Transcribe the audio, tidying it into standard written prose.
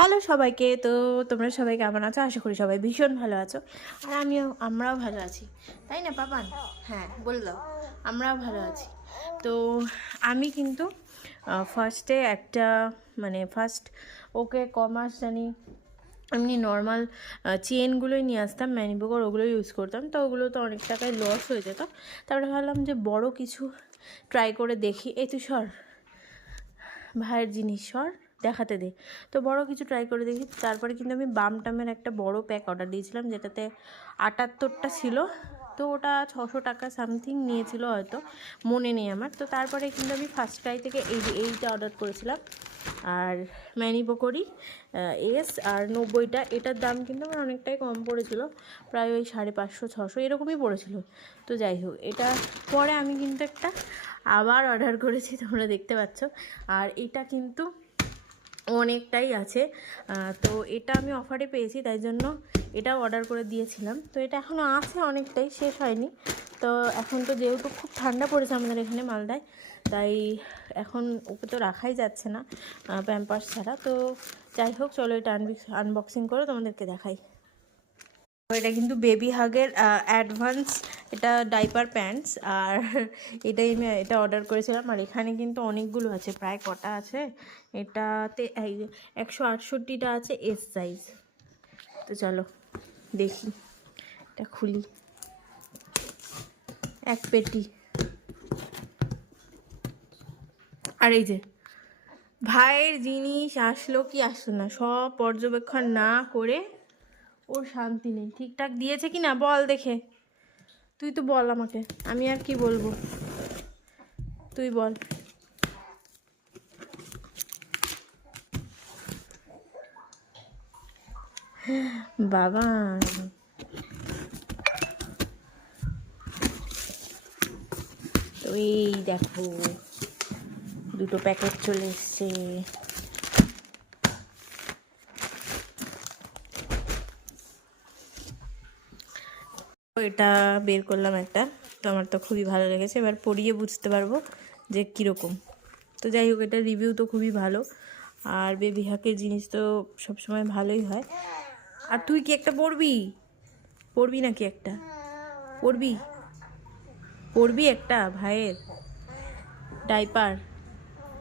Hello সবাইকে। তো তোমরা সবাই কেমন আছো? আশা করি সবাই ভীষণ ভালো আছো। আর আমরাও ভালো আছি, তাই না পাপান? হ্যাঁ বললো, আমরাও ভালো আছি। তো আমি কিন্তু ফার্স্টে একটা ফার্স্ট ওকে কমার্স জানি এমনি নর্মাল চেনগুলোই নিয়ে আসতাম, ম্যানিপোকর ওগুলো ইউজ করতাম। তো ওগুলো তো অনেক টাকায় লস হয়ে যেত। তারপরে ভাবলাম যে বড় কিছু ট্রাই করে দেখি। এই তুই সর, ভাইয়ের জিনিস সর, দেখাতে দে। তো বড় কিছু ট্রাই করে দেখি। তারপরে কিন্তু আমি বামটামের একটা বড় প্যাক অর্ডার দিয়েছিলাম, যেটাতে 78টা ছিল। তো ওটা 600 টাকা সামথিং নিয়েছিল, হয়তো মনে নেই আমার। তো তারপরে কিন্তু আমি ফার্স্ট ট্রাই থেকে এইটা অর্ডার করেছিলাম। আর ম্যানিপোকরি এস আর 90টা, এটার দাম কিন্তু আমার অনেকটাই কম পড়েছিল, প্রায় ওই 550-600 এরকমই পড়েছিল। তো যাই হোক, এটা পরে আমি কিন্তু একটা আবার অর্ডার করেছি, তোমরা দেখতে পাচ্ছ। আর এটা কিন্তু অনেকটাই আছে। তো এটা আমি অফারে পেয়েছি, তাই জন্য এটাও অর্ডার করে দিয়েছিলাম। তো এটা এখনও আছে, অনেকটাই, শেষ হয়নি। তো এখন তো যেহেতু খুব ঠান্ডা পড়েছে আমাদের এখানে মালদায়, তাই এখন ওকে তো রাখাই যাচ্ছে না প্যাম্পার্স ছাড়া। তো যাই হোক, চলো এটা আনবক্সিং করে তোমাদেরকে দেখাই। এটা কিন্তু বেবি হাগের অ্যাডভান্স, এটা ডাইপার প্যান্টস। আর এটা অর্ডার করেছিলাম। আর এখানে কিন্তু অনেকগুলো আছে, প্রায় কটা আছে এটাতে, 168টা আছে এস সাইজ। তো চলো দেখি, এটা খুলি। এক পেটি। আর এই যে ভাইয়ের জিনিস আসলো কি আসলো না, সব পর্যবেক্ষণ না করে ওর শান্তি নেই। ঠিকঠাক দিয়েছে কি না বল দেখে, তুই তো বল আমাকে, আমি আর কি বলবো, তুই বল। বাবা, তো এই দেখো দুটো প্যাকেট চলে এসছে। এটা বের করলাম একটা, তো আমার তো খুবই ভালো লেগেছে। এবার পরিয়ে বুঝতে পারবো যে কীরকম। তো যাই হোক, এটা রিভিউ তো খুবই ভালো। আর বেবি হাকের জিনিস তো সবসময় ভালোই হয়। আর তুই কি একটা পরবি নাকি একটা পরবি একটা ভাইয়ের ডাইপার?